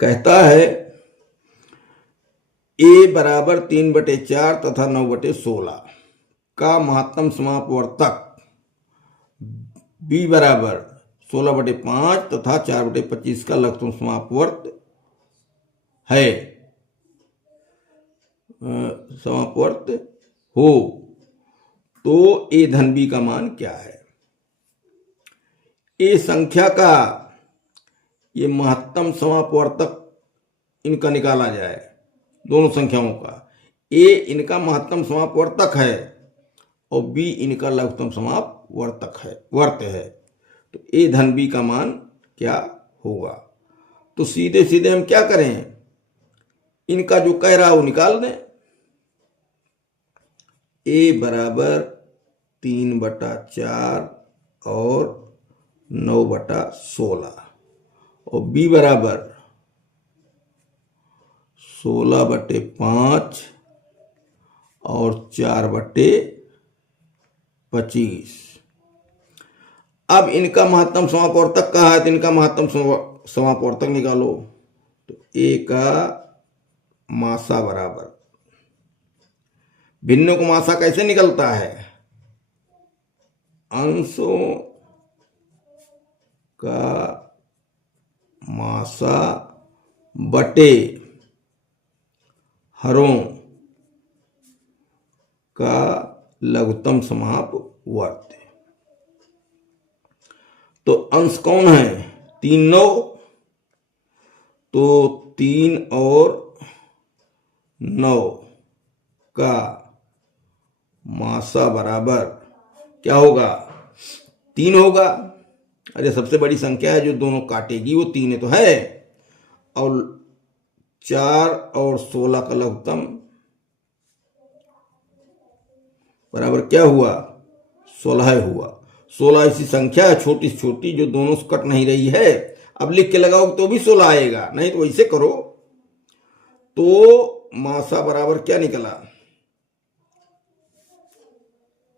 कहता है ए बराबर 3/4 तथा 9/16 का महत्तम समापवर्तक बी बराबर 16/5 तथा 4/25 का लघुत्तम समापवर्त है, समापवर्त हो तो ए धन बी का मान क्या है। ए संख्या का ये महत्तम समापवर्तक इनका निकाला जाए, दोनों संख्याओं का। ए इनका महत्तम समापवर्तक है और बी इनका लघुत्तम समापवर्तक है, वर्त है। तो ए धन बी का मान क्या होगा। तो सीधे सीधे हम क्या करें, इनका जो कह रहा है वो निकाल दें। ए बराबर 3/4 और 9/16 और बी बराबर 16/5 और 4/25। अब इनका महत्तम समापवर्तक कहा है तो इनका महत्तम समापवर्तक निकालो। तो ए का मासा बराबर, भिन्नों को मासा कैसे निकलता है, अंशों का मासा बटे हरों का लघुत्तम समापवर्त। तो अंश कौन है, 3 9, तो 3 और 9 का मासा बराबर क्या होगा, 3 होगा। अरे सबसे बड़ी संख्या है जो दोनों काटेगी वो 3 तो है, और 4 और 16 का लघुत्तम बराबर क्या हुआ, 16 हुआ। 16 ऐसी संख्या है छोटी से छोटी जो दोनों से कट नहीं रही है। अब लिख के लगाओ तो भी 16 आएगा, नहीं तो ऐसे करो। तो मासा बराबर क्या निकला,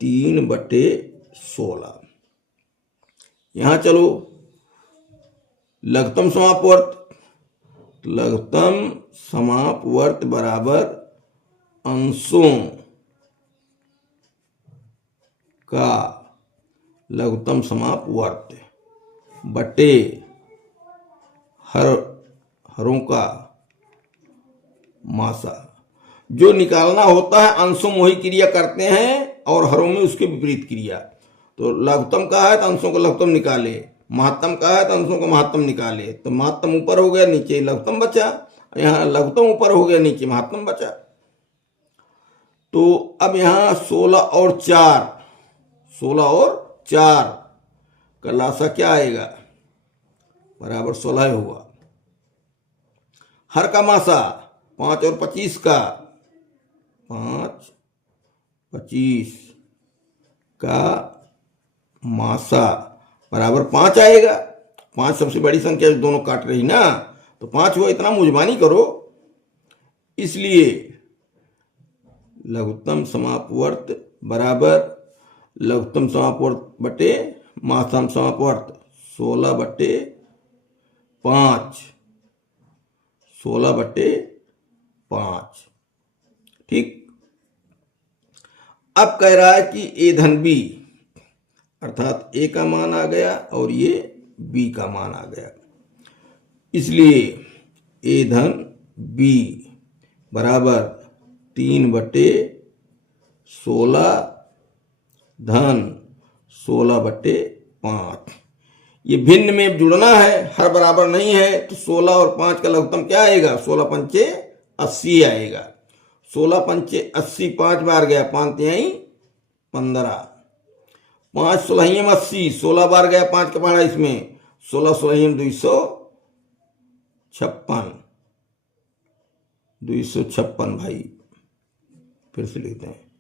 3/16। यहां चलो लघुत्तम समापवर्त, लघुत्तम समापवर्त बराबर अंशों का लघुत्तम समापवर्त बटे हरों का मासा। जो निकालना होता है अंशों में वही क्रिया करते हैं और हरों में उसके विपरीत क्रिया। तो लघुत्तम का है तो अंशों का लघुत्तम निकाले, महत्तम का है तो अंशों का महत्तम निकाले। तो महत्तम ऊपर हो गया, नीचे लघुत्तम बचा। यहाँ लघुत्तम ऊपर हो गया, नीचे महत्तम बचा। तो अब यहाँ 16 और 4 का लासा क्या आएगा, बराबर 16 हुआ। हर का मासा 5 और 25 का, 5 25 का मासा बराबर 5 आएगा। 5 सबसे बड़ी संख्या दोनों काट रही ना, तो 5 हुआ। इतना मुजबानी करो। इसलिए लघुत्तम समापवर्त बराबर लघुत्तम समापवर्त बटे महत्तम समापवर्त, 16/5, 16/5। ठीक। अब कह रहा है कि ए धन बी, अर्थात ए का मान आ गया और ये बी का मान आ गया। इसलिए ए धन बी बराबर 3/16 धन 16/5। ये भिन्न में जुड़ना है, हर बराबर नहीं है। तो 16 और 5 का लघुत्तम क्या आएगा, 16 पंचे 80 आएगा। 16 पंचे 80, 5 बार गया, 5 तिहाई 15, 5 16 80, 16 बार गया 5 का पहाड़ा इसमें, 16 16 256 भाई। फिर से लिखते हैं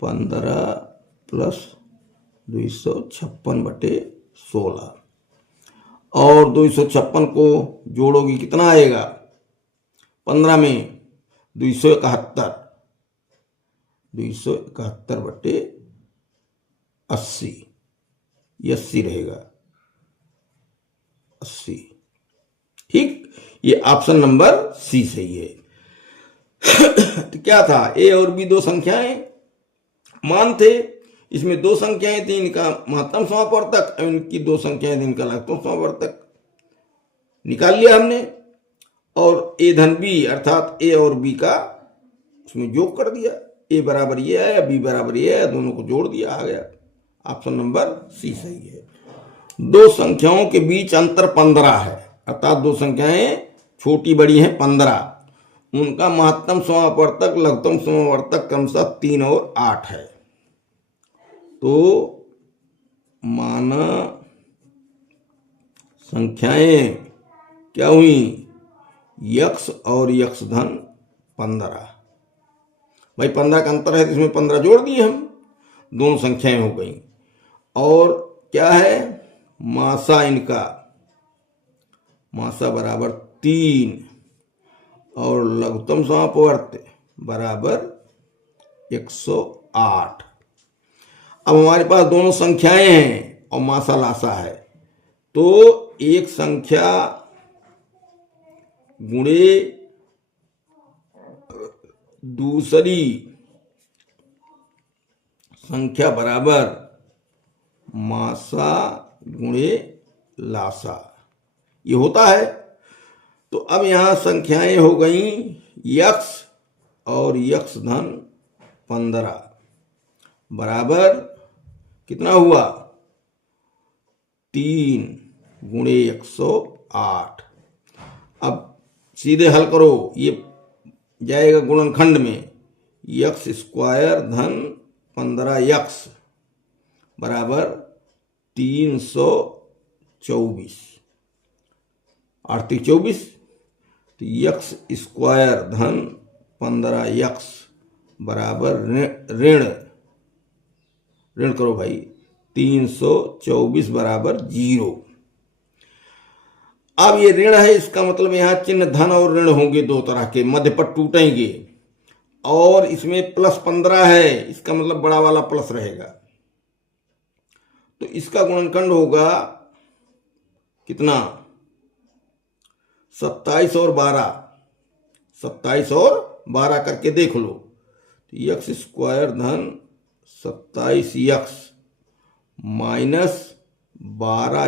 15 + 256/16 और 256 को जोड़ोगी कितना आएगा, 15 में 271, 271/80, ये 80 रहेगा, 80। ठीक। ये ऑप्शन नंबर सी सही है। तो क्या था, ए और बी दो संख्याएं मान थे, इसमें दो संख्याएं थी, इनका महत्तम समापवर्तक, इनकी दो संख्याएं थी, इनका लघुत्तम समापवर्तक निकाल लिया हमने, और ए धन बी अर्थात ए और बी का उसमें योग कर दिया, ए बराबर ये आया, बी बराबर ये आया, दोनों को जोड़ दिया, आ गया। ऑप्शन नंबर सी सही है। दो संख्याओं के बीच अंतर 15 है, अर्थात दो संख्याएं छोटी बड़ी हैं 15, उनका महत्तम समापवर्तक लघुत्तम समापवर्तक क्रमशः 3 और 8 है। तो माना संख्याएं क्या हुई, यक्स और यक्स धन 15। भाई 15 का अंतर है तो इसमें 15 जोड़ दिए हम, दोनों संख्याएं हो गई। और क्या है, मासा इनका, मासा बराबर 3 और लघुत्तम समापवर्त बराबर 108। अब हमारे पास दोनों संख्याएं हैं और मासा लासा है, तो एक संख्या गुणे दूसरी संख्या बराबर मासा गुणे लासा, ये होता है। तो अब यहां संख्याएं हो गई यक्स और यक्स धन 15 बराबर कितना हुआ, 3 गुणे 108। अब सीधे हल करो, ये जाएगा गुणनखंड में, यक्स स्क्वायर धन 15 यक्स बराबर 324, 8 24, तो यक्स स्क्वायर धन 15 यक्स बराबर ऋण करो भाई 324 बराबर 0। अब ये ऋण है, इसका मतलब यहां चिन्ह धन और ऋण होंगे दो तरह के, मध्य पर टूटेंगे, और इसमें प्लस 15 है, इसका मतलब बड़ा वाला प्लस रहेगा। तो इसका गुणनखंड होगा कितना, 27 और 12, 27 और 12 करके देख लो, तो यक्स स्क्वायर धन 27 यक्स माइनस 12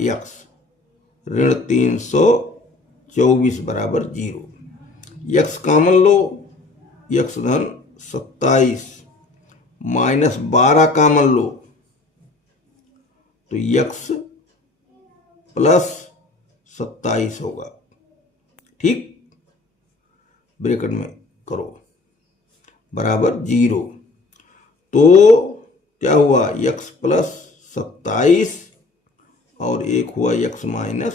यक्स ऋण 324 बराबर 0। यक्स कॉमन लो, यक्स धन 27 माइनस 12 कॉमन लो, तो यक्स प्लस 27 होगा, ठीक, ब्रैकेट में करो बराबर 0। तो क्या हुआ, यक्स प्लस 27 और एक हुआ यक्स माइनस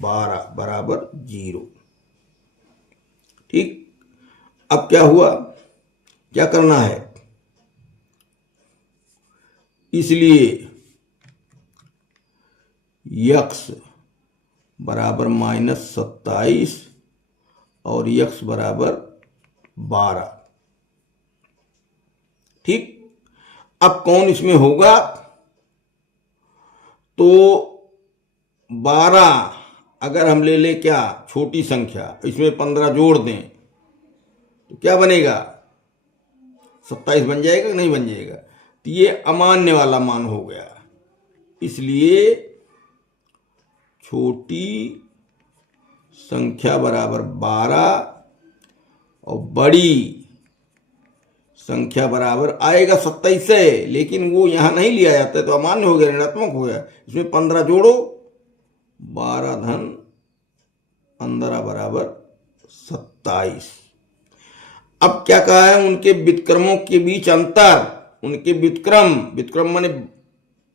12 बराबर 0, ठीक। अब क्या हुआ, क्या करना है, इसलिए यक्स बराबर माइनस 27 और यक्स बराबर 12, ठीक। अब कौन इसमें होगा, तो 12 अगर हम ले लें क्या, छोटी संख्या, इसमें 15 जोड़ दें तो क्या बनेगा, 27 बन जाएगा कि नहीं बन जाएगा, तो ये अमान्य वाला मान हो गया। इसलिए छोटी संख्या बराबर 12 और बड़ी संख्या बराबर आएगा 27 से, लेकिन वो यहां नहीं लिया जाता है तो अमान्य हो गया, ऋणात्मक हो गया। इसमें 15 जोड़ो, 12 धन 15 बराबर 27। अब क्या कहा है, उनके व्युत्क्रमों के बीच अंतर, उनके व्युत्क्रम माने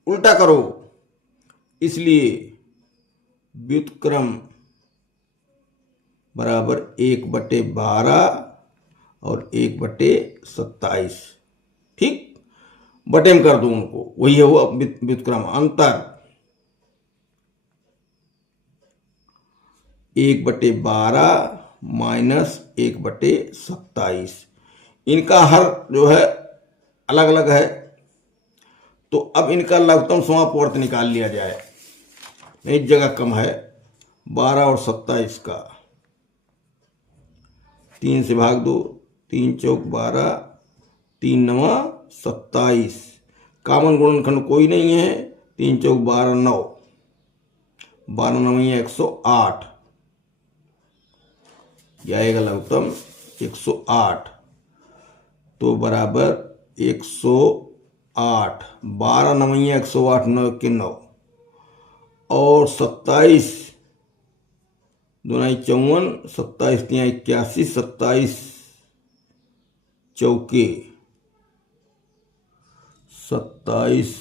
उल्टा करो, इसलिए व्युत्क्रम बराबर 1/12 और 1/27, ठीक, बटे में कर दो उनको, वही है वो व्युत्क्रम अंतर 1/12 माइनस 1/27। इनका हर जो है अलग अलग है, तो अब इनका लघुत्तम समापवर्त निकाल लिया जाए। एक जगह कम है। 12 और 27 का 3 से भाग दो, 3 चौक 12, 3 नवा 27। कॉमन गुणनखंड कोई नहीं है। 3 चौक 12 9, 12 9 108। यह आएगा लघुत्तम 108। तो बराबर 108, 12 9 108, 9 के 9 और 27 2 54, 27 3 81, 27 चौके 27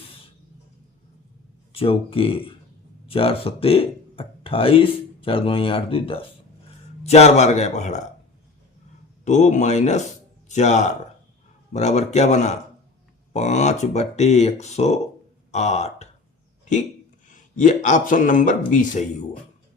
चौके 4 सत्ते 28, 4 2 8 2 10, 4 बार गया पहाड़ा। तो -4 बराबर क्या बना? 5/108। ठीक, ये ऑप्शन नंबर बी सही हुआ।